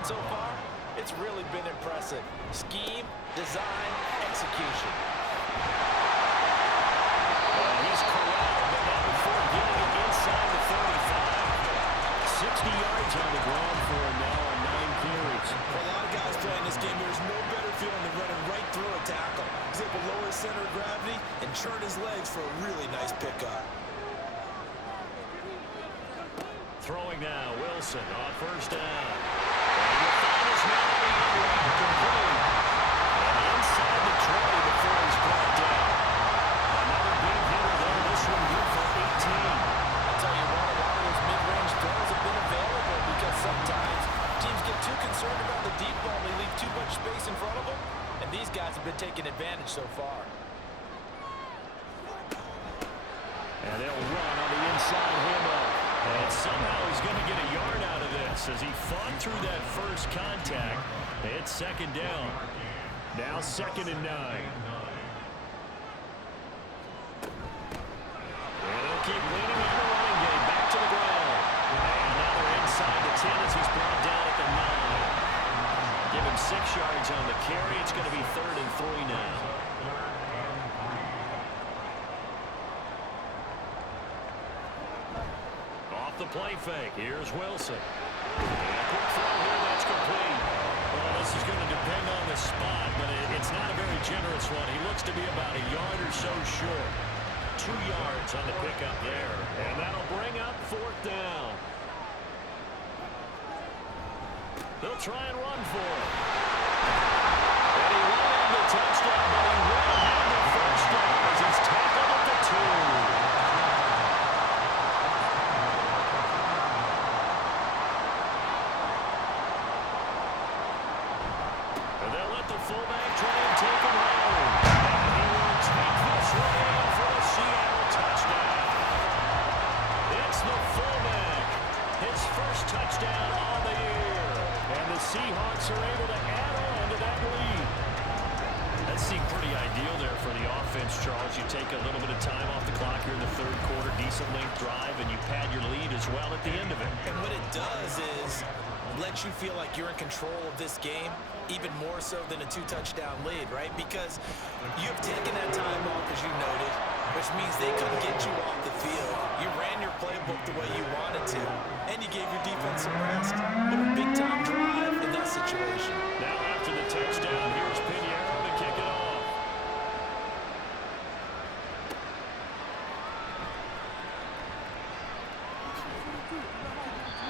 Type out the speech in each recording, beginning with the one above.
offense so far, it's really been impressive. Scheme, design, execution. Well, he's corralled, but not before getting it inside the 35. 60 yards on the ground for him now on 9 carries. For a lot of guys playing this game, there's no better feeling than running right through a tackle. He's able to lower his center of gravity and churn his legs for a really nice pickup. Throwing now, Wilson on first down. And the find is now on the end route, complete. And inside the 20 before he's brought down. Another big hitter there, this one good for 18. I'll tell you what, a lot of those mid-range throws have been available because sometimes teams get too concerned about the deep ball. They leave too much space in front of them, and these guys have been taking advantage so far. And they'll run on the inside handoff. And somehow he's going to get a yard out of this as he fought through that first contact. It's second down. Now 2nd and 9. And they'll keep leaning on the running game. Back to the ground. And now they're inside the 10 as he's brought down at the 9. Give him 6 yards on the carry. It's going to be 3rd and 3 now. The play fake. Here's Wilson. And quick throw here, that's complete. Well, this is going to depend on the spot, but it's not a very generous one. He looks to be about a yard or so short. 2 yards on the pickup there. And that'll bring up 4th down. They'll try and run for it. And he won't have the touchdown, but he will have the first down as he's tackled at the 2. Fullback try and take him home. And he will take this one in for a Seattle touchdown. It's the fullback. His first touchdown on the year. And the Seahawks are able to add on to that lead. That seemed pretty ideal there for the offense, Charles. You take a little bit of time off the clock here in the 3rd quarter, decent length drive, and you pad your lead as well at the end of it. And what it does is let you feel like you're in control of this game, even more so than a 2-touchdown lead, right? Because you've taken that time off, as you noted, which means they couldn't get you off the field. You ran your playbook the way you wanted to, and you gave your defense some rest. What a big-time drive in that situation. Now after the touchdown, here's Pinheiro to kick it off.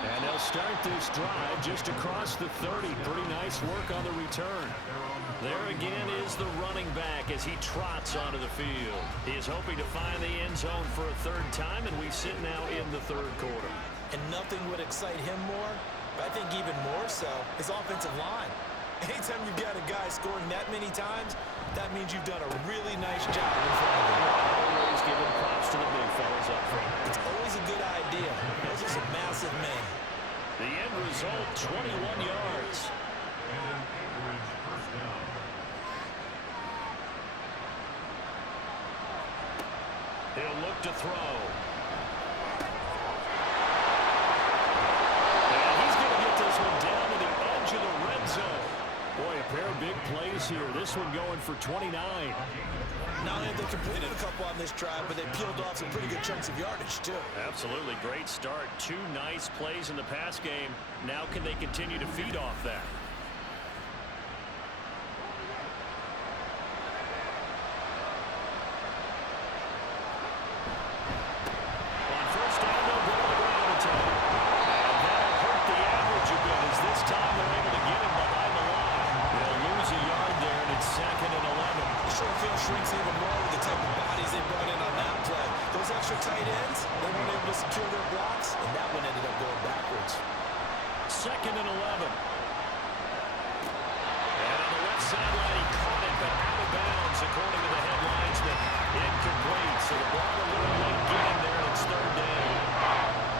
And they'll start this drive just across the 30. Pretty nice work on the return. There again is the running back as he trots onto the field. He is hoping to find the end zone for a 3rd time, and we sit now in the 3rd quarter. And nothing would excite him more, but I think even more so, his offensive line. Anytime you've got a guy scoring that many times, that means you've done a really nice job in front of him. Always giving props to the big fellas up front. It's always a good idea. Those are some massive men. The end result, 21 yards. He'll look to throw. And he's going to get this one down to the edge of the red zone. Boy, a pair of big plays here. This one going for 29. Not only have they completed a couple on this drive, but they peeled off some pretty good chunks of yardage, too. Absolutely. Great start. 2 nice plays in the pass game. Now can they continue to feed off that? On first down, they'll go to the ground attack. And that'll hurt the average a bit as this time they're able to get him behind the line. They'll lose a yard there, and it's 2nd and 11. The short field shrinks even more with the type of bodies they brought in on that play. Those extra tight ends, they weren't able to secure their blocks, and that one ended up going backwards. 2nd and 11. And on the left sideline, he caught it, but out of bounds, according to the headlines, but incomplete. So the ball a little late getting there, and it's 3rd down.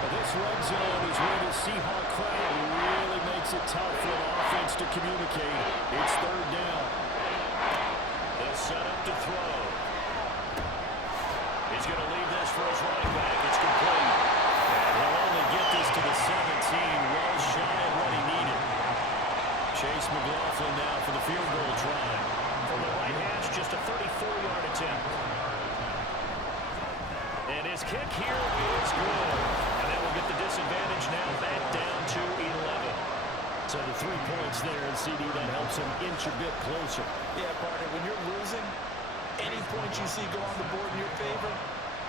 But this red zone is where the Seahawk crowd really makes it tough for an offense to communicate. It's 3rd down. They'll set up to throw. He's going to leave this for his running back. It's complete. And he'll only get this to the 17, well shy of what he needed. CD that helps him inch a bit closer. Yeah, partner, when you're losing, any points you see go on the board in your favor,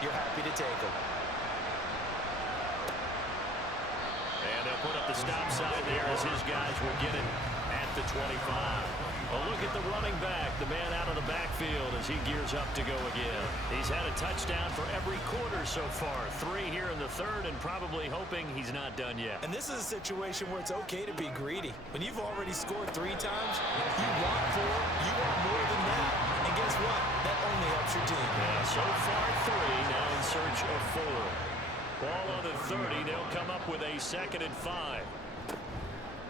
you're happy to take them. And they'll put up the stop sign there as his guys will get it at the 25. A look at the running back, the man out of the backfield as he gears up to go again. He's had a touchdown for every quarter so far. 3 here in the third and probably hoping he's not done yet. And this is a situation where it's okay to be greedy. When you've already scored 3 times, you want 4, you want more than that. And guess what? That only helps your team. Yeah, so far 3, now in search of 4. Ball on the 30, they'll come up with a 2nd and 5.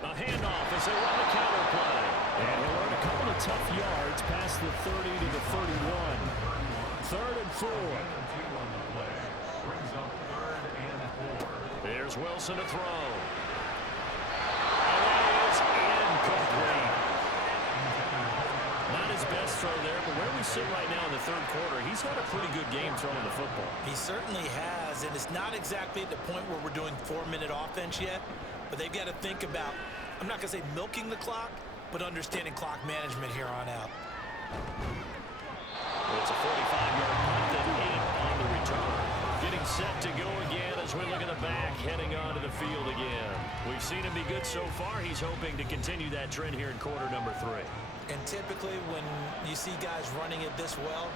A handoff as they run the counter play. And he'll earn a couple of tough yards past the 30 to the 31. 3rd and 4. Here's Wilson to throw. And that is incomplete. Not his best throw there, but where we sit right now in the 3rd quarter, he's had a pretty good game throwing the football. He certainly has, and it's not exactly at the point where we're doing 4-minute offense yet, but they've got to think about, I'm not going to say milking the clock, but understanding clock management here on out. It's a 45-yard punt, then 8 on the return. Getting set to go again as we look at the back, heading onto the field again. We've seen him be good so far. He's hoping to continue that trend here in quarter number 3. And typically when you see guys running it this well,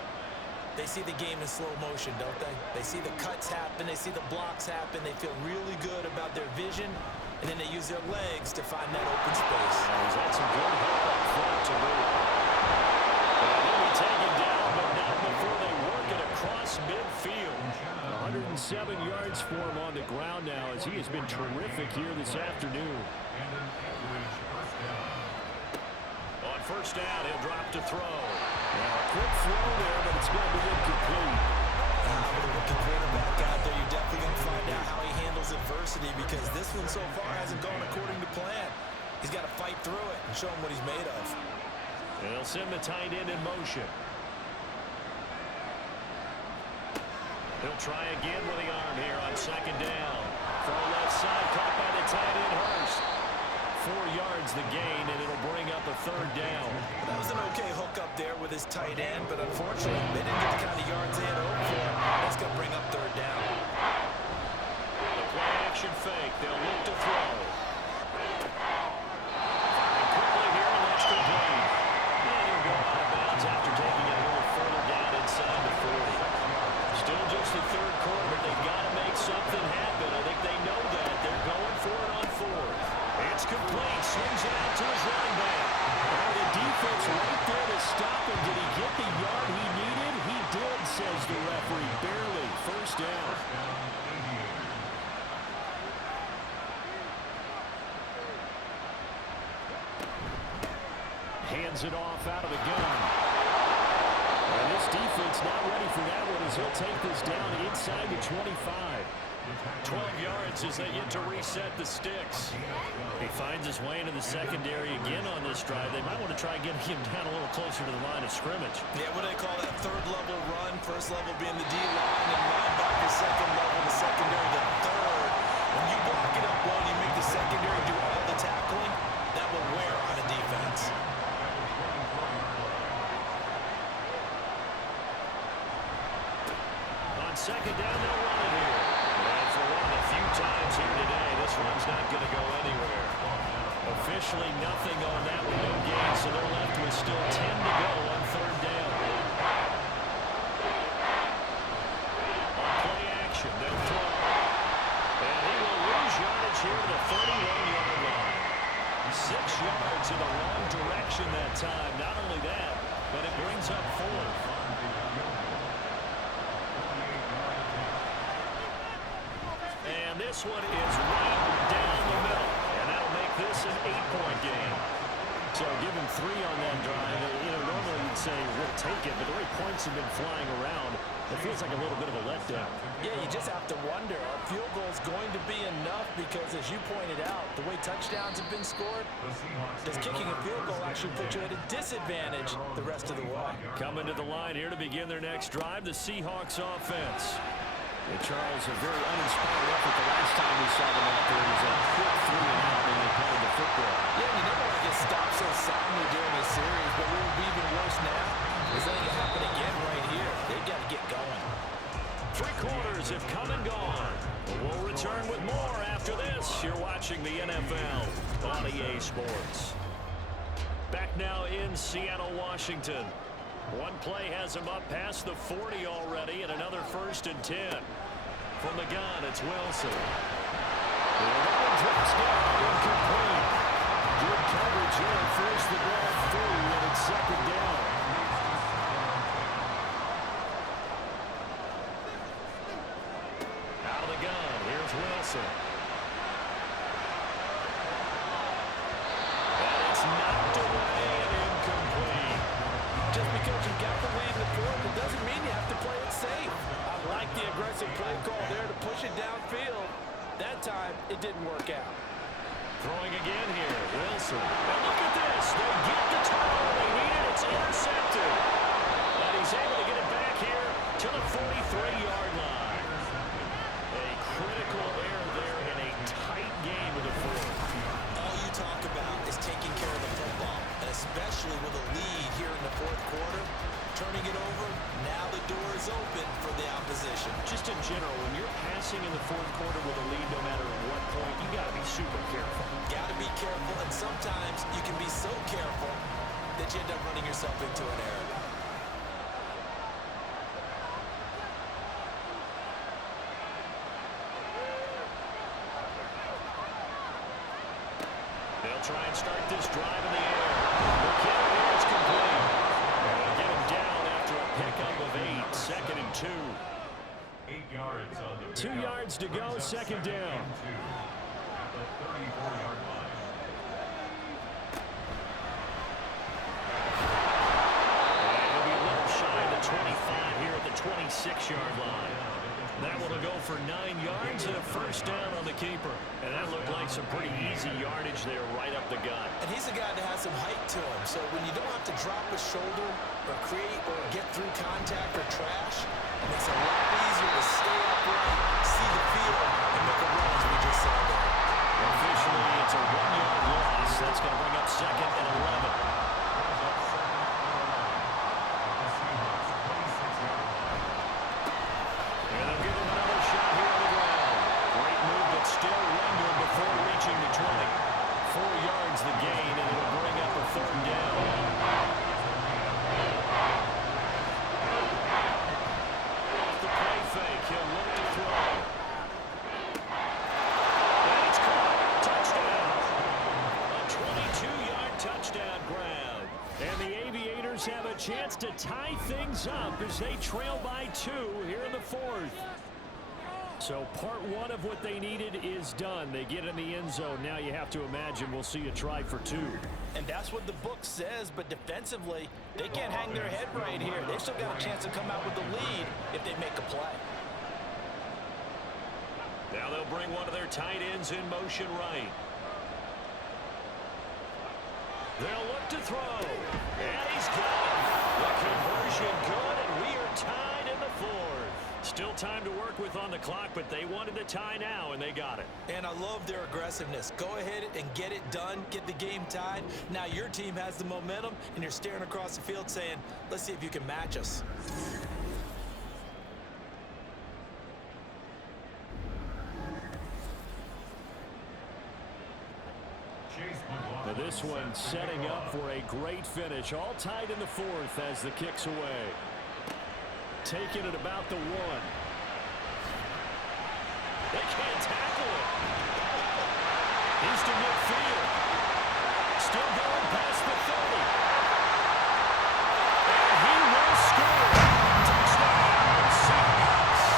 they see the game in slow motion, don't they? They see the cuts happen, they see the blocks happen, they feel really good about their vision, and then they use their legs to find that open space. He's had some good help up front to move. And they'll be taken down, but not before they work it across midfield. 107 yards for him on the ground now as he has been terrific here this afternoon. On first down, he'll drop to throw. Now, a quick throw there, but it's going to be incomplete. With a rookie quarterback out there, you're definitely going to find out how he handles adversity because this one so far hasn't gone according to plan. He's got to fight through it and show him what he's made of. And they'll send the tight end in motion. He'll try again with the arm here on 2nd down. From the left side, caught by the tight end Hurst. 4 yards the gain, and it'll bring up a 3rd down. That was an okay hook up there with his tight end, but unfortunately, they didn't get the kind of yards they had hoped for. That's going to bring up 3rd down. The play action fake. They'll look to throw. Firing quickly here, and that's complete. And he'll go out of bounds after taking it a little further down inside the 40. Still just the 3rd quarter, but they've got to make something happen. I think they know that. They're going for it on 4th. It's complete. Swings it out to his running back. Oh, the defense right there to stop him. Did he get the yard he needed? He did, says the referee. Barely. 1st down. Hands it off out of the gun. And this defense not ready for that one as he'll take this down inside the 25. 12 yards as they get to reset the sticks. He finds his way into the secondary again on this drive. They might want to try getting him down a little closer to the line of scrimmage. Yeah, what do they call that? 3rd level run. 1st level being the D-line, and linebacker 2nd level, the secondary, the 3rd. When you block it up well, you make the secondary do all the tackling, that will wear on a defense. On 2nd down, they'll run it here. And for one of the few times here today, this one's not going to go anywhere. Officially nothing on that one, no gain, so they're left with still 10 to go on 3rd down. On play action, they'll throw. And he will lose yardage here to the 31-yard line. 6 yards in the wrong direction that time. Not only that, but it brings up 4th. And this one is right down the middle. And that'll make this an 8-point game. So give him 3 on that drive. Normally you'd say we'll take it, but the way points have been flying around, it feels like a little bit of a letdown. Yeah, you just have to wonder, are field goals going to be enough? Because as you pointed out, the way touchdowns have been scored, does kicking a field goal actually put you at a disadvantage the rest of the way? Coming to the line here to begin their next drive, the Seahawks offense. And Charles, a very uninspired effort the last time we saw them out there. It was a quick 3-and-out, and they played the football. Yeah, you never want to get stopped so soundly during the series, but what will be even worse now is letting it happen again right here. They've got to get going. Three quarters have come and gone. We'll return with more after this. You're watching the NFL on EA Sports. Back now in Seattle, Washington. One play has him up past the 40 already, and another 1st and 10. From the gun, it's Wilson. And that one drops down, incomplete. Good coverage here, forced the ball through, and it's 2nd down. Out of the gun, here's Wilson. And it's knocked away and incomplete. Just because you got the lead in the fourth, it doesn't mean you have to play it safe. I like the aggressive play call there to push it downfield. That time, it didn't work out. Throwing again here, Wilson. And look at this. They get the turnover they needed. It's intercepted. And he's able to get it back here to the 43-yard line. A critical error there in a tight game of the fourth. All you talk about is taking care of the football, and especially with a lead here in the fourth quarter. Turning it over, now the door is open for the opposition. Just in general, when you're passing in the fourth quarter with a lead, no matter at what point, you got to be super careful. Got to be careful, and sometimes you can be so careful that you end up running yourself into an error. They'll try and start this drive in the air. McKinnon, it's complete. They'll get him down after a pickup of 8. 2nd and 2. 8 yards on the 2 yards to go, 2nd down. At the 34-yard line. And he'll be a little shy of the 25 here at the 26-yard line. That one will go for 9 yards and a 1st down on the keeper. And that looked like some pretty easy yardage there right up the gut. And he's a guy that has some height to him, so when you don't have to drop a shoulder or create or get through contact or trash, it makes it a lot easier to stay upright, see the field, and make a run, as we just saw there. Officially, it's a 1-yard loss. That's going to bring up 2nd and 11. And they'll give him another shot here on the ground. Great move, but still rendered before reaching the 20. 4 yards the gain, and it'll bring up a 3rd down. Off the play fake, he'll look to throw. And it's caught. Touchdown. A 22-yard touchdown grab. And the Aviators have a chance to tie things up as they trail by 2 here in the 4th. So part 1 of what they needed is done. They get in the end zone. Now you have to imagine we'll see a try for 2. And that's what the book says, but defensively, they can't hang their head right here. They've still got a chance to come out with the lead if they make a play. Now they'll bring one of their tight ends in motion right. They'll look to throw. And he's got it. The conversion good, and we are tied in the 4th. Still time to work with on the clock, but they wanted the tie now, and they got it. And I love their aggressiveness. Go ahead and get it done, get the game tied. Now your team has the momentum, and you're staring across the field saying, let's see if you can match us. Now this one setting up for a great finish. All tied in the 4th as the kick's away. Taking it about the 1. They can't tackle it. He's to midfield. Still going past the 30. And he will score. Touchdown, Seahawks.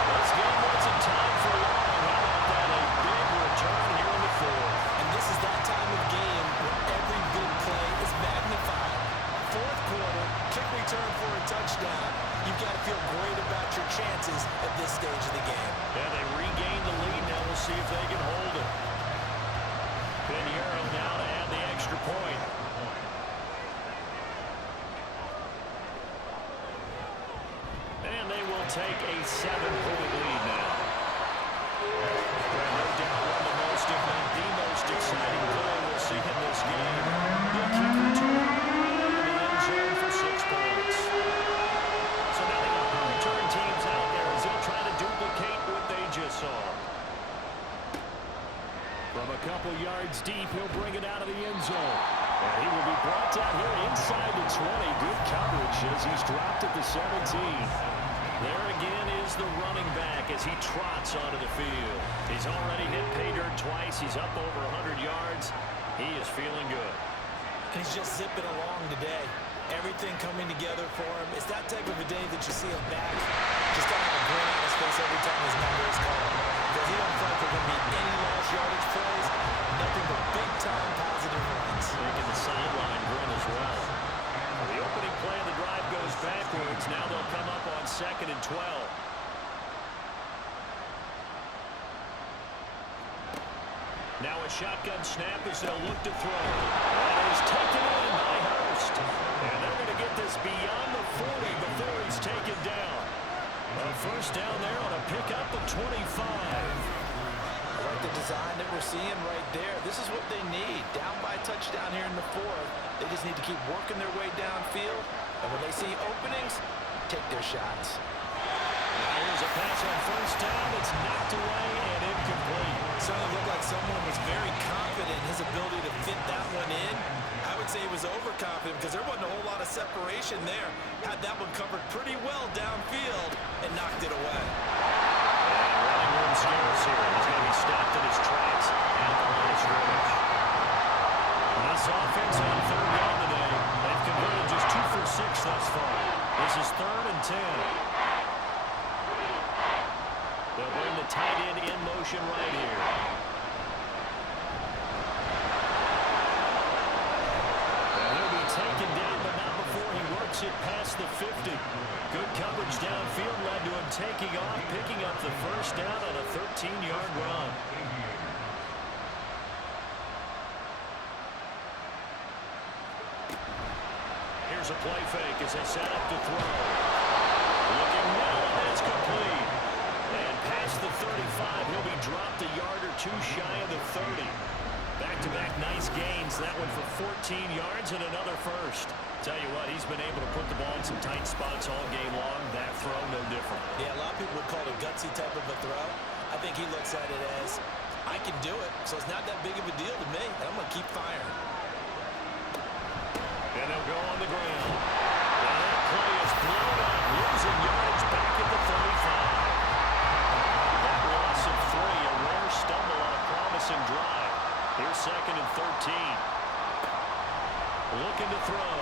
This game wasn't time for long. How about that? A big return here in the 4th. And this is that time of game where every big play is magnified. 4th quarter, kick return for a touchdown. You've got to feel great about your chances at this stage of the game. Yeah, they regain the lead. Now we'll see if they can hold it. Pinheiro now to add the extra point. And they will take a 7-point lead now. No doubt one of the most, if not the most exciting From a couple yards deep, he'll bring it out of the end zone. And he will be brought down here inside the 20. Good coverage as he's dropped at the 17. There again is the running back as he trots onto the field. He's already hit pay dirt twice. He's up over 100 yards. He is feeling good. He's just zipping along today. Everything coming together for him. It's that type of a day that you see him back. Just got to have a grin on his face every time his number is called. Because he don't feel like there are going to be any lost yardage plays. Nothing but big-time positive runs. Making the sideline grin as well. The opening play of the drive goes backwards. Now they'll come up on 2nd and 12. Now a shotgun snap as they'll look to throw. That is taken in by Hurst. And they're going to get this beyond the 40 before he's taken down. A first down there on a pickup of 25. I like the design that we're seeing right there. This is what they need. Down by a touchdown here in the 4th. They just need to keep working their way downfield. And when they see openings, take their shots. Now here's a pass on first down. It's knocked away and incomplete. Certainly looked like someone was very confident in his ability to fit that one in. I would say he was overconfident because there wasn't a whole lot of separation there. Had that one covered pretty well downfield and knocked it away. And running room scarce here. He's going to be stopped in his tracks at the line of scrimmage. This offense on 3rd down today. They've converted just 2 for 6 thus far. This is 3rd and 10. They'll bring the tight end in motion right here. And he'll be taken down, but not before he works it past the 50. Good coverage downfield led to him taking off, picking up the first down on a 13-yard run. Here's a play fake as they set up to throw. Looking middle, and it's complete. And past the 35, he'll be dropped a yard or 2 shy of the 30. Back-to-back nice gains. That one for 14 yards and another first. Tell you what, he's been able to put the ball in some tight spots all game long. That throw, no different. Yeah, a lot of people would call it a gutsy type of a throw. I think he looks at it as, I can do it, so it's not that big of a deal to me, and I'm going to keep firing. And they'll go on the ground. Now that play is blown up, losing yards back at the 35. That loss of 3, a rare stumble on a promising drive. Here's 2nd and 13. Looking to throw.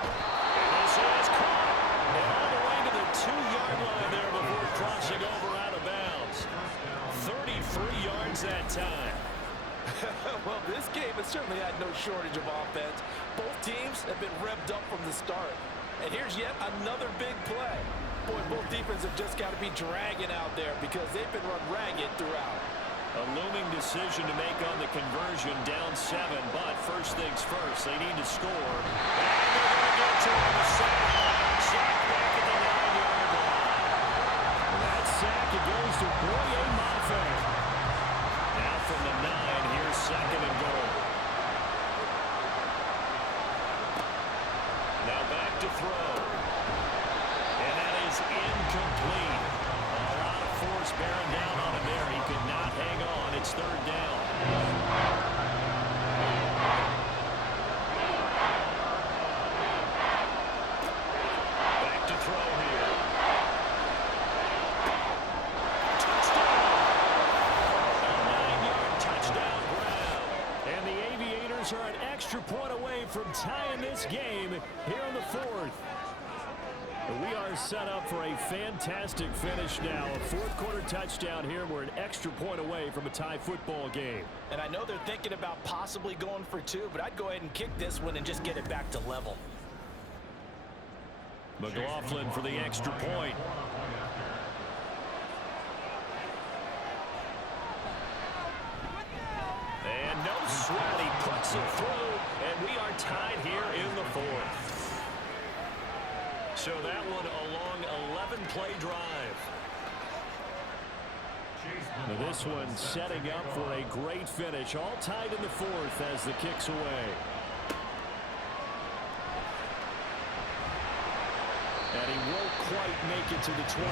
And this is caught. And all the way to the 2-yard line there before crossing over out of bounds. 33 yards that time. Well, this game has certainly had no shortage of offense. Both teams have been revved up from the start. And here's yet another big play. Boy, both defenses have just got to be dragging out there because they've been run ragged throughout. A looming decision to make on the conversion, down 7, but first things first, they need to score. And they're going to get to him, a sack back at the 9-yard line. That sack, it goes to Boye Mafe. Now from the 9, here's 2nd and goal. Now back to throw. And that is incomplete. A lot of force bearing down on him there. He could not hang on. It's 3rd down. Back to throw here. Touchdown! A 9-yard touchdown grab. And the Aviators are an extra point away from tying this game here in the 4th. We are set up for a fantastic finish now. A 4th-quarter touchdown here. We're an extra point away from a tie football game. And I know they're thinking about possibly going for 2, but I'd go ahead and kick this one and just get it back to level. McLaughlin for the extra point. And no sweat. He puts it through, and we are tied here in the 4th. So that one a long 11-play drive. Now this one setting up for a great finish. All tied in the 4th as the kick's away. And he won't quite make it to the 25.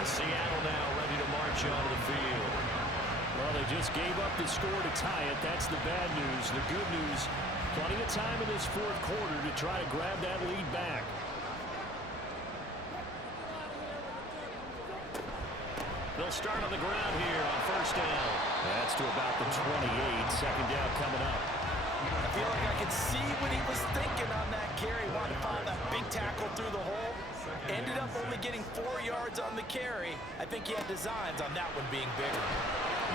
And Seattle now ready to march march onto the field. Well, they just gave up the score to tie it. That's the bad news. The good news, plenty of time in this fourth quarter to try to grab that lead back. They'll start on the ground here on first down. That's to about the 28. Second down coming up. I feel like I could see what he was thinking on that carry. Wanted to find that big tackle through the hole. Ended up only getting 4 yards on the carry. I think he had designs on that one being bigger.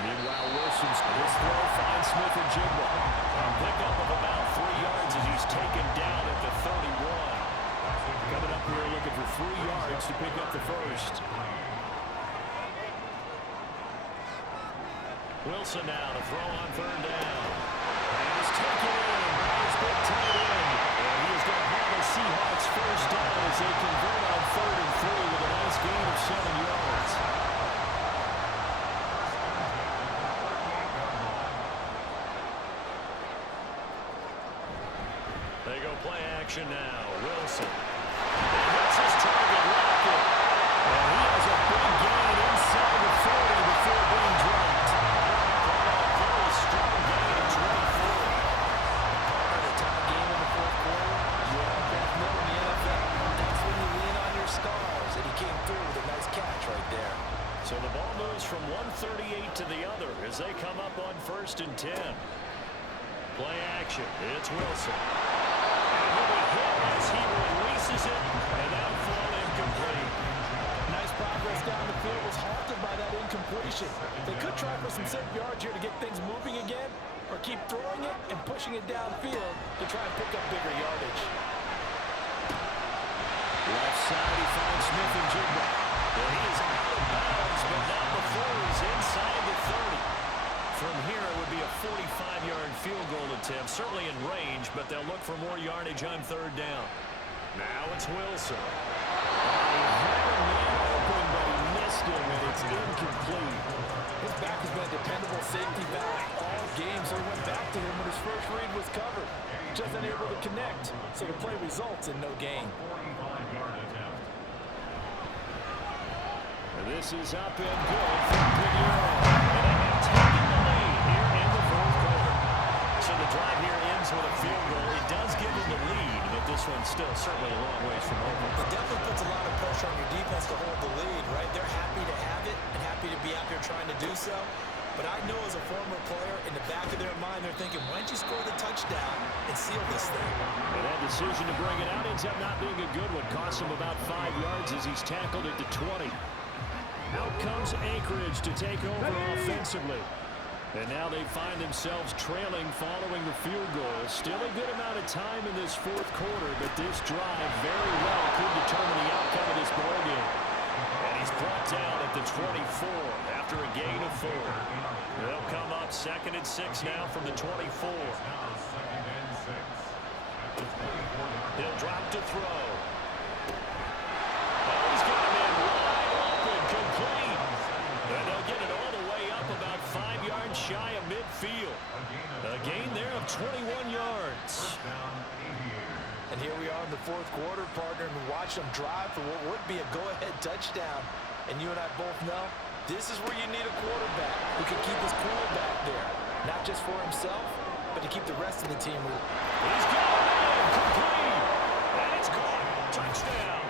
Meanwhile, Wilson's this throw finds Smith and Jigba. A pickup of about 3 yards as he's taken down at the 31. Coming up here looking for 3 yards to pick up the first. Wilson now to throw on third down. And he's taken in by his big tight end. And he is going to have the Seahawks first down as they convert on 3rd and 3 with a nice gain of 7 yards. They go play action now. Wilson. He hits his target, Lockett. And he has a big gain inside the 40 before being dropped. Very strong gain of 24. Part of the tie game in the fourth quarter. You both know in the NFL, that's when you lean on your stars. And he came through with a nice catch right there. So the ball moves from 138 to the other as they come up on 1st and 10. Play action. It's Wilson. And he'll be hit as he releases it, and that'll fall incomplete. Nice progress down the field was halted by that incompletion. They could try for some safe yards here to get things moving again, or keep throwing it and pushing it downfield to try and pick up bigger yardage. Left side, he finds Smith and Jigba. Well, he is out of bounds, but not before he's inside the 30. From here, it would be a 45-yard field goal attempt, certainly in range, but they'll look for more yardage on 3rd down. Now it's Wilson. He had a man open, but he missed him, and it's incomplete. His back has been a dependable safety back all game, so he went back to him when his first read was covered. Just unable to connect, so the play results in no gain. 45-yard attempt. And this is up and good for Pinheiro. And they have taken the lead here in the fourth quarter. So the drive here ends with a field goal. It does give them the lead, but this one's still certainly a long ways from over. It definitely puts a lot of pressure on your defense to hold the lead, right? They're happy to have it and happy to be out there trying to do so. But I know as a former player, in the back of their mind, they're thinking, why don't you score the touchdown and seal this thing? And that decision to bring it out ends up not being a good one. Costs him about 5 yards as he's tackled at the 20. Out comes Anchorage to take over offensively. And now they find themselves trailing following the field goal. Still a good amount of time in this fourth quarter, but this drive very well could determine the outcome of this ballgame. And he's brought down at the 24 after a gain of 4. They'll come up 2nd and 6 now from the 24. He'll drop to throw. Oh, he's got him in wide open, complete. And they'll get it all the way up about 5 yards shy of midfield. A gain there of 21 yards. And here we are in the fourth quarter, partner, and we watch them drive for what would be a go-ahead touchdown. And you and I both know this is where you need a quarterback who can keep his cool back there. Not just for himself, but to keep the rest of the team moving. He's got it in, complete. And it's caught. Touchdown.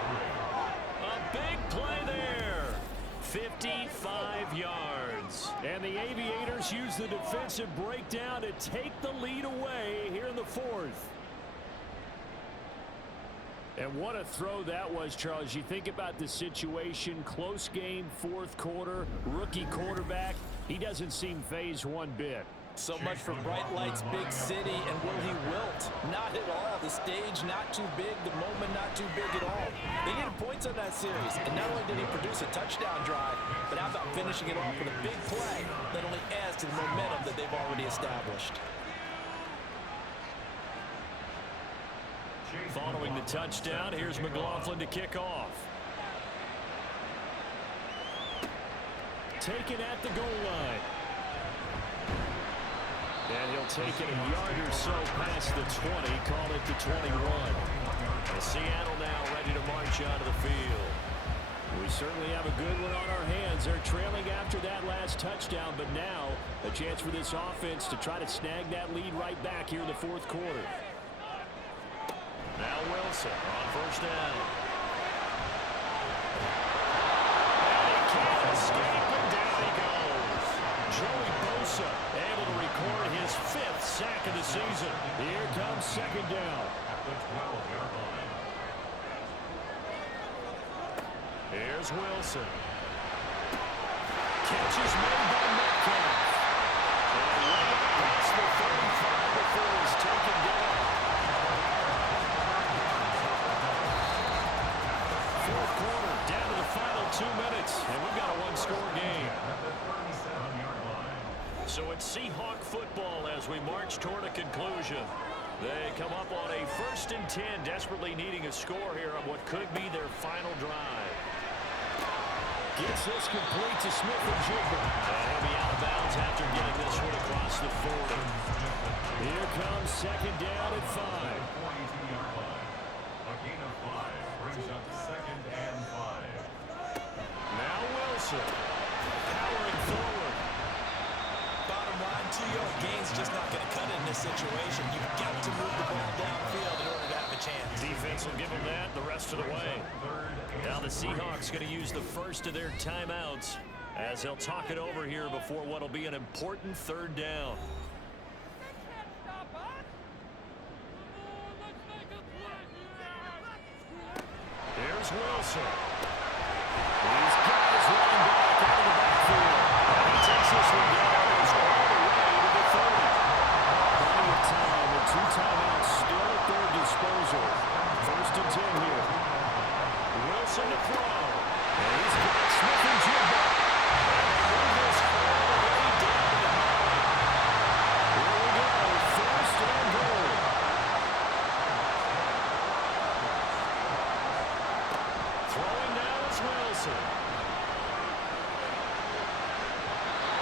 A big play there. 55 yards. And the Aviators use the defensive breakdown to take the lead away here in the fourth. And what a throw that was, Charles. You think about the situation, close game, fourth quarter, rookie quarterback. He doesn't seem phased one bit. So much for bright lights, big city, and will he wilt? Not at all. The stage not too big, the moment not too big at all. They needed points on that series, and not only did he produce a touchdown drive, but how about finishing it off with a big play that only adds to the momentum that they've already established. Following the touchdown, here's McLaughlin to kick off. Taken at the goal line. And he'll take it a yard or so past the 20, call it the 21. And Seattle now ready to march out of the field. We certainly have a good one on our hands. They're trailing after that last touchdown, but now a chance for this offense to try to snag that lead right back here in the fourth quarter. Now Wilson on first down. And he can't escape, and down he goes. Joey Bosa able to record his 5th sack of the season. Here comes second down. At the 12-yard line. Here's Wilson. Catch is made by Metcalf. And way up past the 35 before he's taken down. Fourth quarter, down to the final 2 minutes, and we've got a one-score game. At the 37-yard line. So it's Seahawk football as we march toward a conclusion. They come up on a 1st and 10, desperately needing a score here on what could be their final drive. Gets this complete to Smith-Njigba. And he'll be out of bounds after getting this one across the 40. Here comes second down at 5. 42-yard line. A gain of 5 brings up 2nd and 5. Now Wilson. Powering forward. Bottom line, 2-yard gain's just not going to cut it in this situation. You've got to move the ball downfield in order to have a chance. Defense will give them that the rest of the way. Now the Seahawks going to use the first of their timeouts as they'll talk it over here before what will be an important 3rd down. Here's Wilson. He's got his running back out of the backfield. And he takes this one down. It's all the way to the 30. Plenty of time. The 2 timeouts still at their disposal. 1st and 10 here. Wilson to throw. And he's got Smith-Njigba. And they move this all the way down to the 9. Here we go. 1st and goal. Throwing now is Wilson.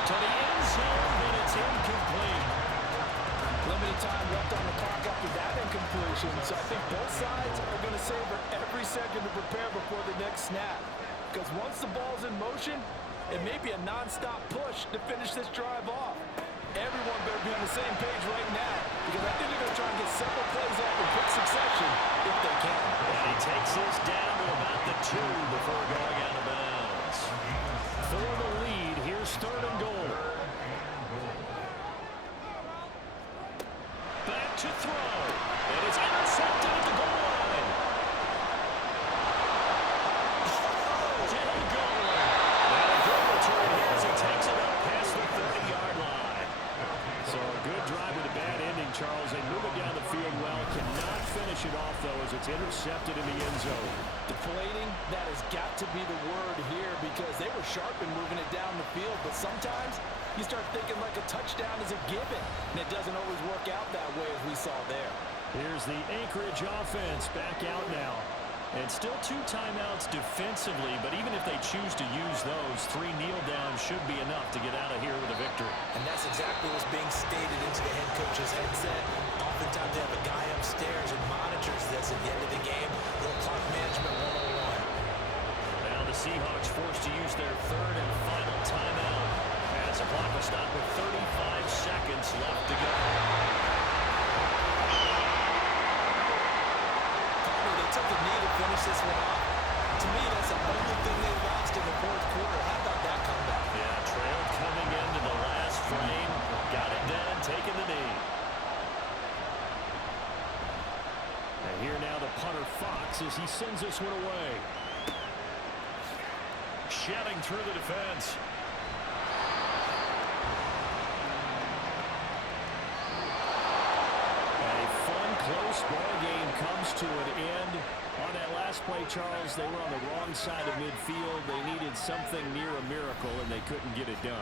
To the end zone, but it's incomplete. Limited time left on the clock after that incompletion, so I think both sides are going to savor every second to prepare before the next snap. Because once the ball's in motion, it may be a non-stop push to finish this drive off. Everyone better be on the same page right now, because I think they're going to try and get several plays off in quick succession if they can. And he takes this down to about the 2 before going out of bounds. For the lead, here's 3rd and goal. Back to throw. And it's intercepted at the goal line. To the goal line. And a good return here as he takes it up past the 30-yard line. So a good drive with a bad ending, Charles. They move it down the field well. Cannot finish it off, though, as it's intercepted in the end zone. Deflating, that has got to be the word here, because they were sharp in moving it down the field, but sometimes you start thinking like a touchdown is a given, and it doesn't always work out that way as we saw there. Here's the Anchorage offense back out now. And still 2 timeouts defensively, but even if they choose to use those, 3 kneel downs should be enough to get out of here with a victory. And that's exactly what's being stated into the head coach's headset. Oftentimes they have a guy upstairs who monitors this at the end of the game. Little clock management 101. Now the Seahawks forced to use their 3rd and final timeout as the clock will stop with 35 seconds left to go. They took the knee to finish this one off. To me, that's the only thing they lost in the 4th quarter. How about that comeback? Yeah, trailed coming into the last frame. Got it done, taking the knee. And here now the punter Fox as he sends this one away. Shedding through the defense. Close ball game comes to an end. On that last play, Charles, they were on the wrong side of midfield. They needed something near a miracle, and they couldn't get it done.